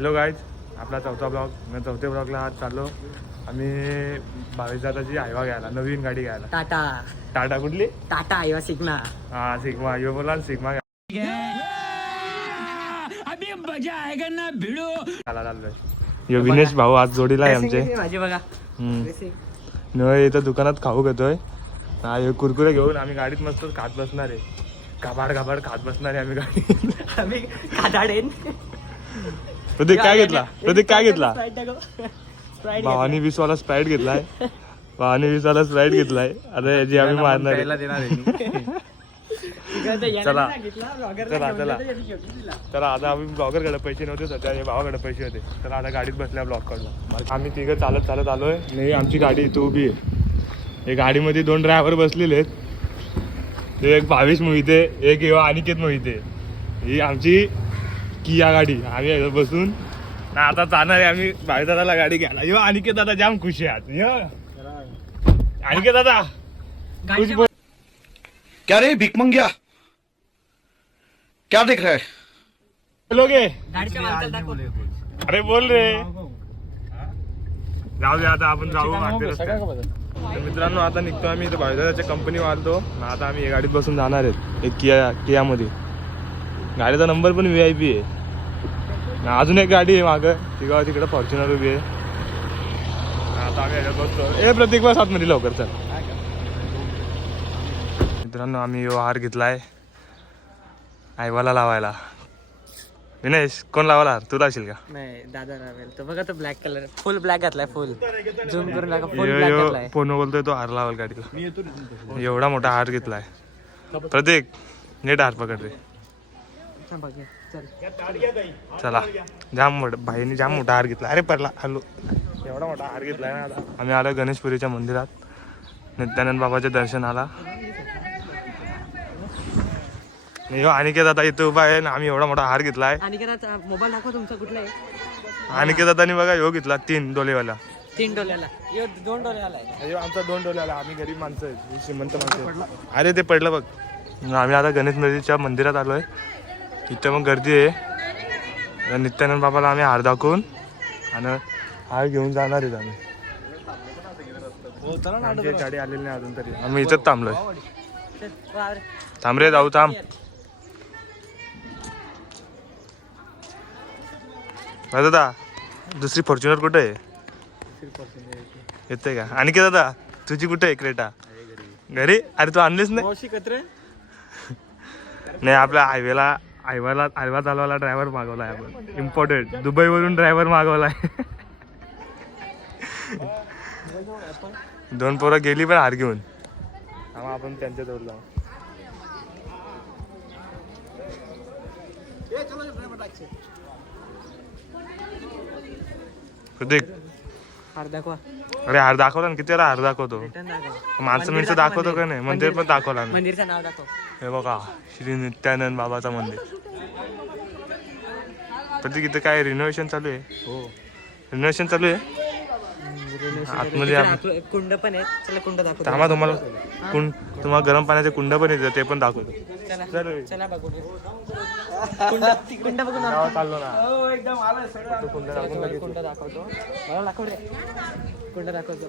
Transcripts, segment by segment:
Hello guys, आपला चौथा blog. मी चौथ्या ब्लॉगला आज चाललो. आम्ही 22,000ची आयवा घ्यायला, नवीन गाडी घ्यायला. टाटा कुठली? टाटा आयवा सिग्मा. हा सिग्मा. यो बोला सिग्मा चाललोय. यो विनेश भाऊ आज जोडीला आहे आमचे. माझी बघा. इथं दुकानात खाऊ घेतोय. कुरकुरे घेऊन आम्ही गाडीत मस्त खात बसणार आहे. घाबाड खात बसणार आहे आम्ही गाडी. आम्ही खादाडेन. प्रतीक काय घेतला? भावानी 20 वाला स्प्राईट घेतलाय. अरे जी आम्ही मारणार चला आता आम्ही ब्लॉगरकडे पैसे नव्हते सध्या, भावाकडे पैसे होते. तर आता गाडीत बसल्या ब्लॉग काढला. आम्ही तिघं चालत आलोय. नाही आमची गाडी इथं उभी आहे. गाडीमध्ये 2 ड्रायव्हर बसलेले आहेत. एक भावेश मोहिते, एक अनिकेत मोहिते. ही आमची किया गाडी. आम्ही बसून ना आता जाणार आहे आम्ही भाईदादाला गाडी घ्यायला. यो अनिकेत दादा जाम खुशी आहे. यो अनिकेत दादा कुछ बोल. क्या रे भीख मंग्या, क्या देख रहा है? बोलोगे? गाडीच्या मालकाला दाखव. अरे बोल रे. जाऊ दे आता आपण जाऊ. तर मित्रांनो आता निघतो आम्ही. इथं भाईदादाच्या कंपनी वालतो. आता आम्ही या गाडीत बसून जाणार आहेत. एक किया मध्ये. गाडीचा नंबर पण VIP आहे. अजून एक गाडी आहे मागं, तिकडे फॉर्च्युनर उभी आहे. आता आम्ही याच्यात बसतो. प्रतीक बस आतमध्ये लवकर चल. मित्रांनो आम्ही हार घेतलाय आयवाला लावायला. विनेश कोण लावायला हार? तू लावशील का? नाही दादा लावेल. तो बघा तो ब्लॅक कलर फुल ब्लॅक घातलाय. फुल झूम करून दाखव. फुल ब्लॅक घातलाय. फोन बोलतोय तो हार लावाल गाडीला. एवढा मोठा हार घेतलाय. प्रतीक नीट हार पकड रे. चला भाईने जाम मोठा हार घेतला. अरे पडला. हॅलो, एवढा मोठा हार घेतलाय ना. आता आम्ही आलो गणेशपुरीच्या मंदिरात. नित्यानंद बाबाच्या दर्शनाला. अनिकेत आता इथे उभा आहे ना. आम्ही एवढा मोठा हार घेतलाय. मोबाईल दाखव तुमचा कुठला आहे. अनिकेत दादानी बघा ह्यो घेतला 3 डोलेवाला. 3 डोल्याला. 2 डोल्याला आहे. आमचा 2 डोलेवाला. आम्ही गरीब माणसं आहे, श्रीमंत माणसं. अरे ते पडलं बघ. आम्ही आता गणेशपुरीच्या मंदिरात आलोय. इथं मग गर्दी आहे. नित्यानंद बाबाला आम्ही हार दाखवून आणि हार घेऊन जाणार आहेत आम्ही. आमची गाडी आलेली नाही अजून तरी. आम्ही इथंच थांबलोय. थांब रे जाऊ थांब. दादा दुसरी फॉर्च्युनर कुठे आहे? येते का? आणि की दादा तुझी कुठे आहे क्रेटा? घरी. अरे तू आणलीस नाही? नाही आपल्या हायवा चालवायला ड्रायव्हर मागवलाय आपण. Important दुबईवरून driver मागवलाय. 2 पोरं गेली पण हार घेऊन. आपण त्यांच्या जवळ जाऊ. हार दाखवा. अरे हार दाखवला ना. किती हार दाखवतो? माणसं दाखवतो का नाही? मंदिर पण दाखवला. मंदिरचं नाव दाखव. हे बघा श्री नित्यानंद बाबाचं मंदिर. प्रतीक इथं काय रिनोव्हेशन चालू आहे? हो रिनोव्हेशन चालू आहे. आतमध्ये कुंड पण आहे. चला कुंड दाखव. थांबा तुम्हाला गरम पाण्याचे कुंड पण येतं, ते पण दाखवतो. चला बघू. कुंड बघून चाललो ना. कुंड दाखवतो. मला दाखव रे. कुंड दाखवतो.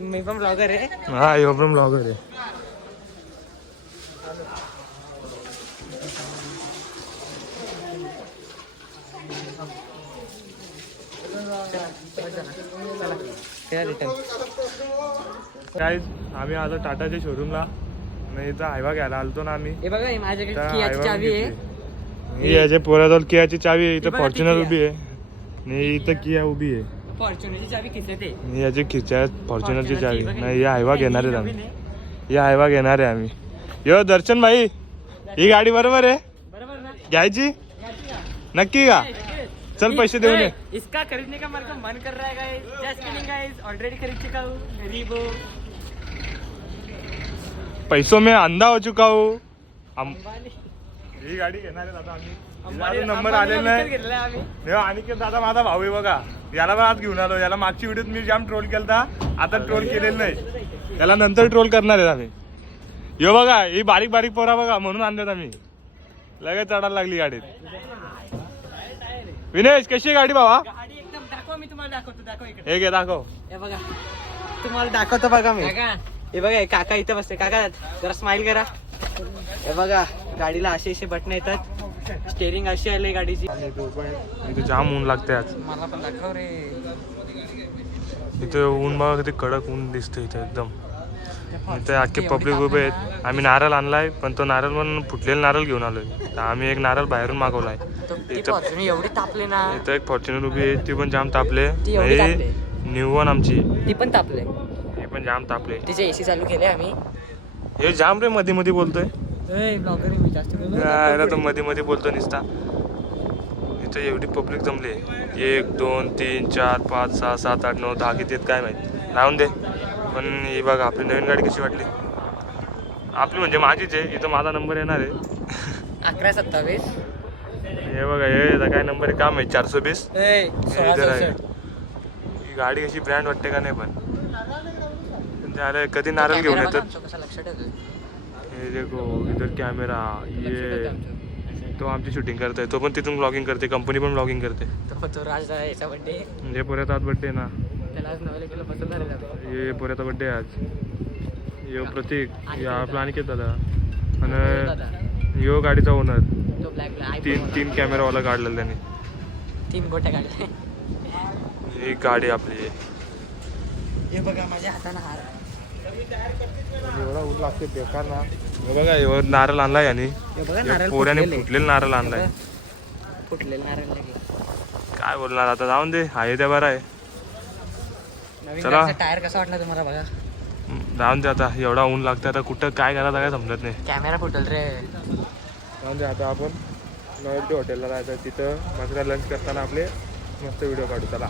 मी पण ब्लॉगर आहे. हा यो पण ब्लॉगर आहे. काय आम्ही आता टाटाच्या शोरूमला इथं हायवा घ्यायला आलतो ना आम्ही. हे बघा माझ्याकडे कियाची चावी आहे. याच्या पोराजवळ कियाची चावी आहे. इथं फॉर्च्युनर उभी आहे आणि इथं किया उभी आहे. फॉर्च्युनरची चावी खिचते ते. याची खिचा फॉर्च्युनरची चावी नाही. या हायवा घेणार आहे आम्ही. हायवा घेणार आहे आम्ही. यो दर्शन भाई ही गाडी बरोबर आहे? बरोबर ना? घ्यायची नक्की का? चल पैसे देऊन ये. इसका खरीदने का मेरे को मन कर रहा है guys. Just kidding guys. Already खरीद चुका हूं. गरीब हो. पैसों में अंधा हो चुका हूं. ही गाडी घेणार आहे दादा आम्ही. नंबर आलेला नाही. अनिकेत दादा माझा भाऊ आहे बघा. याला पण आज घेऊन आलो. याला मागची व्हिडिओत मी जाम ट्रोल केलता. आता ट्रोल केलेलं नाही. त्याला नंतर ट्रोल करणार आहेत आम्ही. यो बघा ही बारीक बारीक पोरा बघा म्हणून आणल्यात आम्ही. लगेच चढायला लागली गाडीत. विनेश कशी आहे गाडी बाबा? गाडी एकदम दाखवा, मी तुम्हाला दाखवतो इकडे. हे घे दाखव. हे बघा तुम्हाला दाखवतो बघा मी. हे बघा हे काका इथं बसते. काका जरा स्माइल करा. हे बघा गाडीला असे बटन येतात. स्टेअरिंग अशी आली गाडीची. इथे जाम ऊन लागते आज. मला पण दाखव रे. इथे ऊन बघा किती कडक ऊन दिसते इथे एकदम. इथे अख्खे पब्लिक उभे आहेत. आम्ही नारळ आणलाय पण तो नारळ पण फुटलेला नारळ घेऊन आलोय. तर आम्ही एक नारळ बाहेरून मागवलाय. इथं एवढी तापले ना. इथं एक फॉर्च्युनर उभी आहे ती पण जाम तापले. ती एवढी तापले. न्यू वन आमची ती पण तापले. हे पण जाम तापले. तिचे एसी चालू केले आम्ही. हे जाम रे मध्ये मध्ये बोलतोय. ब्लॉगर मी जास्त यायला तो मध्ये मध्ये बोलतो निसता. इथं एवढी पब्लिक जमली. 1 2 3 4 5 6 7 8 9 10 किती आहेत काय माहित. राहून दे. पण ही बघा आपली नवीन गाडी कशी वाटली. आपली म्हणजे माझीच आहे. इथं माझा नंबर येणार आहे 1127. हे बघा हे काय नंबर आहे काम आहे 420. ही गाडी कशी ब्रँड वाटते का नाही पण अरे कधी नारळ घेऊन येतात. हे देखो इधर कॅमेरा. ये तो आमची शूटिंग करतोय. तो पण तिथून ब्लॉगिंग करते. कंपनी पण ब्लॉगिंग करते. तो राज याचा बर्थडे. म्हणजे पुऱ्याचा आज बड्डे ना. त्याला आज 9 किलो पसंत झालेला. ये पुऱ्याचा बड्डे आज. यो प्रतीक या आपला अनिकेत दादा आणि यो गाडीचा ओनर. तो ब्लॅक तीन कॅमेरावाला काढलेला त्यांनी. 3 गोट्या काढल्या. ही गाडी आपली. हे बघा माझ्या हाताने हार. एवढा ऊन लागते बेकार ना. हे बघा एवढा नारळ आणलाय आणि पोऱ्याने फुटलेला नारळ आणलाय. फुटलेला नारळ लागला. काय बोलणार आता जाऊन दे. आहे त्या बरं आहे. नवीन चला. गाडीचा टायर कसा वाटला तुम्हाला बघा. जाऊन दे आता. एवढा ऊन लागतं आता कुठं काय करायचं काय समजत नाही. कॅमेरा फुटल रे. जाऊन दे आता आपण नॉवेल्टी हॉटेलला जायचं. तिथं मस्त लंच करताना आपले मस्त व्हिडिओ काढू. चला.